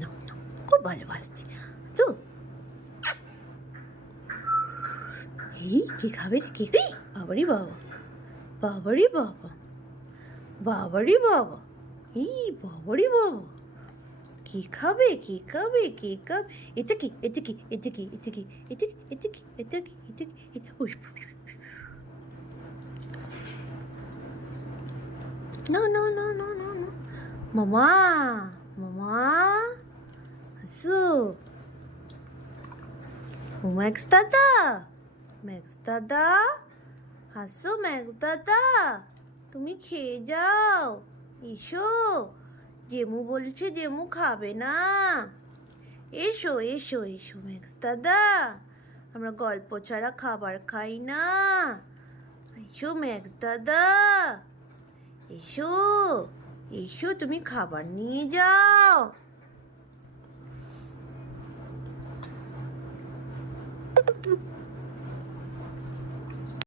নাও নাও, খুব ভালোবাসছি তো। এই কে খাবে রে কে? এই বাবারি বাবা, বাবারি বাবা, বাবারি বাবা, এই বাবারি বাবা, কে খাবে কে খাবে কে খাবে? এটা কি এটা কি এটা কি এটা কি এটা কি এটা কি এটা কি এটা কি we, no no no no no no, মামা মামা হাসু, ম্যাক্স দাদা, ম্যাক্স দাদা হাসু, ম্যাক্স দাদা তুমি খেয়ে যাও, এসো, জেমু বলছে জেমু খাবে না, এসো এসো এসো ম্যাক্স দাদা, আমরা গল্প ছাড়া খাবার খাই না, এসো ম্যাক্স দাদা, এসো এসো তুমি খাবার নিয়ে যাও।